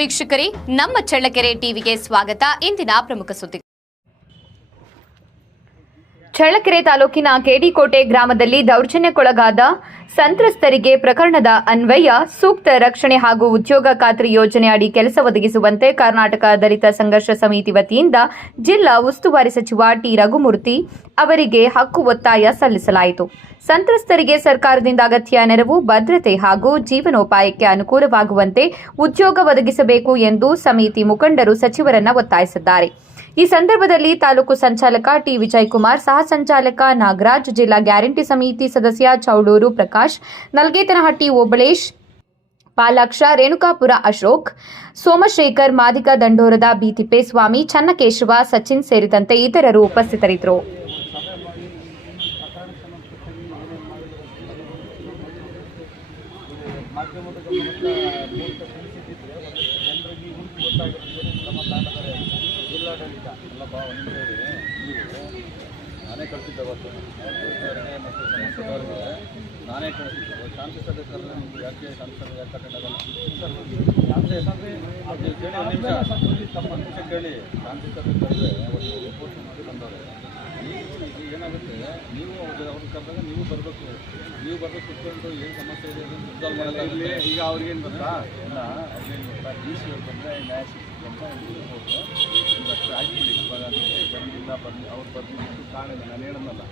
ವೀಕ್ಷಕರೇ, ನಮ್ಮ ಚಳ್ಳಕೆರೆ ಟಿವಿಗೆ ಸ್ವಾಗತ. ಇಂದಿನ ಪ್ರಮುಖ ಸುದ್ದಿ. ಚಳ್ಳಕೆರೆ ತಾಲೂಕಿನ ಕೆಡಿಕೋಟೆ ಗ್ರಾಮದಲ್ಲಿ ದೌರ್ಜನ್ಯಕ್ಕೊಳಗಾದ ಸಂತ್ರಸ್ತರಿಗೆ ಪ್ರಕರಣದ ಅನ್ವಯ ಸೂಕ್ತ ರಕ್ಷಣೆ ಹಾಗೂ ಉದ್ಯೋಗ ಖಾತ್ರಿ ಯೋಜನೆ ಅಡಿ ಕೆಲಸ ಒದಗಿಸುವಂತೆ ಕರ್ನಾಟಕ ದಲಿತ ಸಂಘರ್ಷ ಸಮಿತಿ ವತಿಯಿಂದ ಜಿಲ್ಲಾ ಉಸ್ತುವಾರಿ ಸಚಿವ ಟಿ ರಘುಮೂರ್ತಿ ಅವರಿಗೆ ಹಕ್ಕು ಒತ್ತಾಯ ಸಲ್ಲಿಸಲಾಯಿತು. ಸಂತ್ರಸ್ತರಿಗೆ ಸರ್ಕಾರದಿಂದ ಅಗತ್ಯ ನೆರವು, ಭದ್ರತೆ ಹಾಗೂ ಜೀವನೋಪಾಯಕ್ಕೆ ಅನುಕೂಲವಾಗುವಂತೆ ಉದ್ಯೋಗ ಒದಗಿಸಬೇಕು ಎಂದು ಸಮಿತಿ ಮುಖಂಡರು ಸಚಿವರನ್ನ ಒತ್ತಾಯಿಸಿದ್ದಾರೆ. ಈ ಸಂದರ್ಭದಲ್ಲಿ ತಾಲೂಕು ಸಂಚಾಲಕ ಟಿ ವಿಜಯಕುಮಾರ್, ಸಹ ಸಂಚಾಲಕ ನಾಗರಾಜ್, ಜಿಲ್ಲಾ ಗ್ಯಾರಂಟಿ ಸಮಿತಿ ಸದಸ್ಯ ಚೌಡೂರು ಪ್ರಕಾಶ್, ನಲ್ಗೇತನಹಟ್ಟಿ ಓಬಳೇಶ್, ಪಾಲಾಕ್ಷ, ರೇಣುಕಾಪುರ ಅಶೋಕ್, ಸೋಮಶೇಖರ್, ಮಾದಿಗ ದಂಡೋರದ ಬಿ ತಿಪ್ಪೇಸ್ವಾಮಿ, ಚನ್ನಕೇಶವ, ಸಚಿನ್ ಸೇರಿದಂತೆ ಇತರರು ಉಪಸ್ಥಿತರಿದ್ದರು. ಜಿಲ್ಲಾಡಳಿತ ಅಲ್ಲಪ್ಪ ಒಂದು ನಾನೇ ಕಳಿಸಿದ್ದೆ ಅವತ್ತು ಮತ್ತು ಸಂಸದರಿಗೆ ನಾನೇ ಕಳಿಸಿದ್ದೆ. ಶಾಂತಿ ಸಭೆ ಕರೆದ್ರೆ ನಿಮಗೆ ಯಾಕೆ ಶಾಂತಿ ಸಭೆ ಯಾಕೆ ಅಟೆಂಡ್ ಆಗಲ್ಲ ಅದು ಕೇಳಿ ಒಂದು ನಿಮಿಷ ತಮ್ಮ ನಿಮಿಷ ಕೇಳಿ. ಶಾಂತಿ ಸಭೆ ಕರೆದ್ರೆ ಅವತ್ತು ರಿಪೋರ್ಟ್ ಮಾಡಿ ಬಂದವರು ಈಗ ಏನಾಗುತ್ತೆ, ನೀವು ಅವ್ರಿಗೆ ಕರೆದಾಗ ನೀವು ಬರಬೇಕು. ನೀವು ಬರಬೇಕು ಕುತ್ಕೊಂಡು ಏನು ಸಮಸ್ಯೆ ಇದೆ ಅದನ್ನು ರಿಸಾಲ್ವ್ ಮಾಡಲ್ಲ. ಈಗ ಅವ್ರಿಗೇನು ಗೊತ್ತಾ ಇಲ್ಲ, ಅವ್ರಿಗೇನು ಗೊತ್ತಾ ಡಿ ಸಿ ಅವ್ರು ಬಂದರೆ ನ್ಯಾಯ ಸಿಗ್ತದೆ ಅಂತ ರಿಪೋರ್ಟು ಅಷ್ಟು ಆಗಿಬಿಡಿ. ಇವಾಗ ಅದಕ್ಕೆ ಬಂದಿಲ್ಲ ಅವ್ರು ಬರ್ದಿದ್ದು ಕಾರಣ ಇಲ್ಲ. ನಾನು ಹೇಳೋದಲ್ಲ,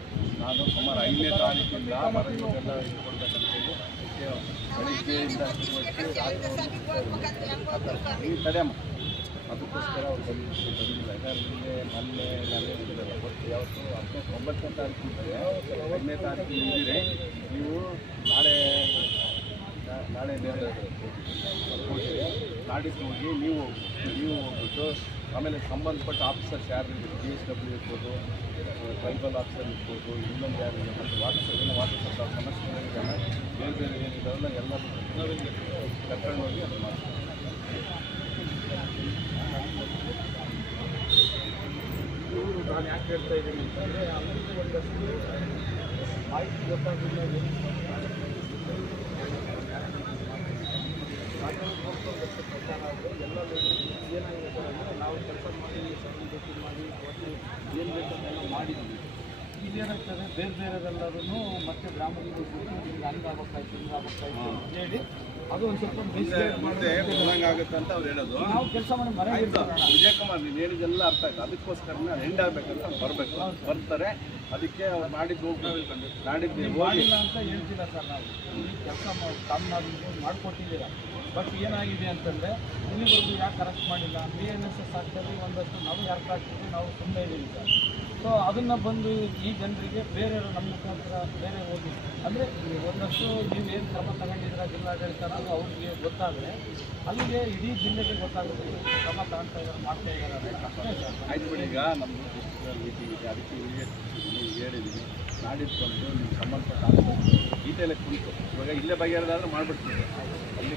ನಾನು ಸುಮಾರು 5ನೇ ತಾರೀಕಿಂದ ಮರಗಳನ್ನೆಲ್ಲ ಕೊಡಬೇಕಂತೇಳಿ ಬೆಳಿಗ್ಗೆಯಿಂದ ನೀವು ತಡೆಯಮ್ಮ. ಅದಕ್ಕೋಸ್ಕರ ಅವ್ರು ಬಂದಿಲ್ಲ. ಇದರಲ್ಲಿ ಮೊನ್ನೆ ನಾನು ಹೇಳಿದ್ದಲ್ಲ, ಬಟ್ ಯಾವತ್ತು 9ನೇ ತಾರೀಕು ಇದ್ದರೆ 5ನೇ ತಾರೀಕು ಇದ್ದೀರಿ ನೀವು. ನಾಳೆ ಬೇರೆ ನಾಡಿದ್ದು ಹೋಗಿ ನೀವು ಹೋಗ್ಬಿಟ್ಟು ಆಮೇಲೆ ಸಂಬಂಧಪಟ್ಟ ಆಫೀಸರ್ಸ್ ಯಾರು DSW ಇರ್ಬೋದು, ಟ್ರೈಬಲ್ ಆಫೀಸರ್ ಇರ್ಬೋದು, ಇನ್ನೊಂದು ಯಾರು ಮತ್ತು ವಾಟರ್ ಸಪ್ಲೈ ಸಮಸ್ಯೆಗಳಿಗೆಲ್ಲ ಬೇರೆ ಬೇರೆ ಏನಿದಾವಲ್ಲ ಎಲ್ಲ ಕರ್ಕೊಂಡು ಹೋಗಿ ಅದು ಮಾಡ್ತಾರೆ. ಇವರು ನಾನು ಯಾಕೆ ಹೇಳ್ತಾ ಇದ್ದೀನಿ ಅಂತಂದರೆ ಅವರಿಗೆ ಒಂದಷ್ಟು ಮಾಹಿತಿ ಗೊತ್ತಾಗಿಲ್ಲ. ಪ್ರಚಾರ ಆದರೆ ಎಲ್ಲ ಏನಾಗಿದೆ ಅಂದರೆ ನಾವು ಕೆಲಸ ಮಾಡಿ ಸಹಾನುಭೂತಿ ಮಾಡಿ ಒಟ್ಟು ಏನು ಬೇಕಂತೆಲ್ಲ ಮಾಡಿದ್ವಿ. ಇದೇನಾಗ್ತದೆ, ಬೇರೆ ಬೇರೆದೆಲ್ಲರೂ ಮತ್ತೆ ಗ್ರಾಮದಲ್ಲಿ ಹಿಂಗೆ ಹಂಗಾಗಬೇಕಾಯ್ತು ಹಿಂಗಾಗಬೇಕಾಯ್ತು ಅಂತ ಹೇಳಿ ಅದು ಒಂದು ಸ್ವಲ್ಪ ಆಗುತ್ತೆ ಅಂತ ಅವ್ರು ಹೇಳೋದು. ನಾವು ಕೆಲಸ ಮಾಡಿ ಮರ ವಿಜಯಕುಮಾರ್ ನೀವು ಹೇಳಿದೆಲ್ಲ ಅರ್ಥ ಆಯ್ತು. ಅದಕ್ಕೋಸ್ಕರ ಎಂಡ್ ಆಗಬೇಕಂತ ಬರಬೇಕು, ಬರ್ತಾರೆ. ಅದಕ್ಕೆ ಅವ್ರು ಮಾಡಿದ್ದು ನಾಡಿದ್ದು ಮಾಡಿಲ್ಲ ಅಂತ ಹೇಳ್ತಿಲ್ಲ ಸರ್. ನಾವು ಕೆಲಸ ಕಾಮಗಾರಿಗೆ ಮಾಡಿಕೊಟ್ಟಿದ್ದೀರಾ, ಬಟ್ ಏನಾಗಿದೆ ಅಂತಂದರೆ ಇಲ್ಲಿವರೆಗೂ ಯಾಕೆ ಅರೆಸ್ಟ್ ಮಾಡಿಲ್ಲ? BNSS ಆಗ್ತದೆ ಒಂದಷ್ಟು ನಾವು ಯಾಕೆ ಆಗ್ತೀವಿ, ನಾವು ಸುಮ್ಮನೆ ಇದ್ದೀವಿ ಸರ್. ಸೊ ಅದನ್ನು ಬಂದು ಈ ಜನರಿಗೆ ಬೇರೆ ನಮ್ಮ ಮುಖಾಂತರ ಬೇರೆ ಹೋಗಿ ಅಂದರೆ ಒಂದಷ್ಟು ನೀವು ಏನು ಕ್ರಮ ತಗೊಂಡಿದ್ದೀರ ಜಿಲ್ಲಾಡಳಿತ ಅನ್ನೋದು ಅವ್ರಿಗೆ ಗೊತ್ತಾದರೆ ಅಲ್ಲಿಗೆ ಇಡೀ ಜಿಲ್ಲೆಗೆ ಗೊತ್ತಾಗುತ್ತೆ ಕ್ರಮ ತಗೊಳ್ತಾ ಇದ್ದಾರೆ, ಮಾಡ್ತಾ ಇದ್ದಾರೆ. ಅಷ್ಟೇ ಸರ್. ಆಯ್ತು ಬಿಡಿ, ಈಗ ನಮ್ಮದು ಡಿಸ್ಟ್ರಿಕ್ಟ್ ಮೀಟಿಂಗ್ ಇದೆ, ಅದಕ್ಕೆ ಹೇಳಿದ್ದೀನಿ. ನಾಡಿದ್ದು ಬಂದು ನೀವು ಸಂಬಂಧಪಟ್ಟ ಡೀಟೇಲಾಗಿ ಕುಳಿತು ಇವಾಗ ಇಲ್ಲೇ ಬಗೆಹರಿದಾದ್ರೆ ಮಾಡಿಬಿಡ್ತೀವಿ. ಅಲ್ಲಿ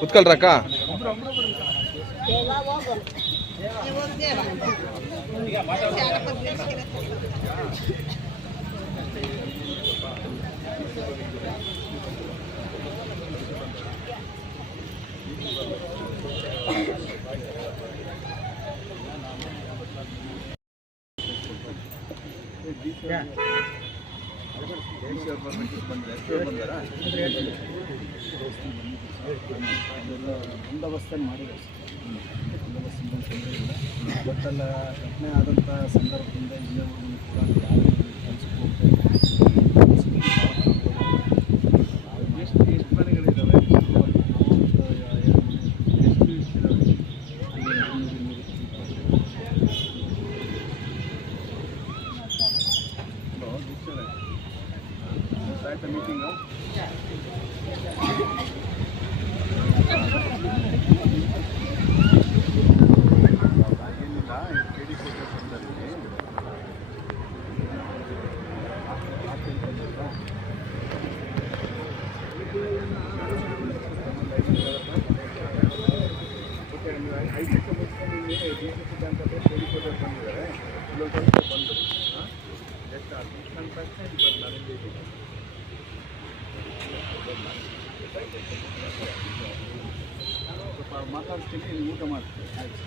ಕುತ್ಕೊಳ್ರಕ್ಕ. ಈಗ ಬಂದೋಬಸ್ತ ಮಾಡಿದ್ರು ಬಂದೋಬಸ್ತಿಂದ ತೊಂದರೆ ಇಲ್ಲ. ಬಟ್ ಅಲ್ಲ ಘಟನೆ ಆದಂಥ ಸಂದರ್ಭದಿಂದ ಇಲ್ಲಿವರೆಗೂ ಕೂಡ ಯಾರು ಕೆಲಸಕ್ಕೆ ಹೋಗ್ತಾ ಎಷ್ಟು ಮನೆಗಳಿದ್ದಾವೆ? ಎಷ್ಟು ಇಷ್ಟಿದ್ದಾವೆ? ಹಲೋ ದಿಕ್ಷರೇ, ಆಯ್ತಾ ಮೀಟಿಂಗು? ಏನಿಲ್ಲ, KD ಕೋಟೆ ಸಂದರ್ಭದಲ್ಲಿ IT ಸಮಸ್ಯೆ DCC ಬ್ಯಾಂಕ್ ಹತ್ರ KD ಕೋಟೆ ಬಂದಿದ್ದಾರೆ. ಇಲ್ಲೊಂದು ಸ್ವಲ್ಪ ಬಂದು ಎಷ್ಟು ನನ್ನ ಪ್ರಶ್ನೆ ಬಂದು ನಾನಿಂದ ಇದ್ದೀನಿ. ಸ್ವಲ್ಪ ಮಾತಾಡ್ತೀನಿ, ಊಟ ಮಾಡ್ತೀನಿ. ಆಯ್ತು.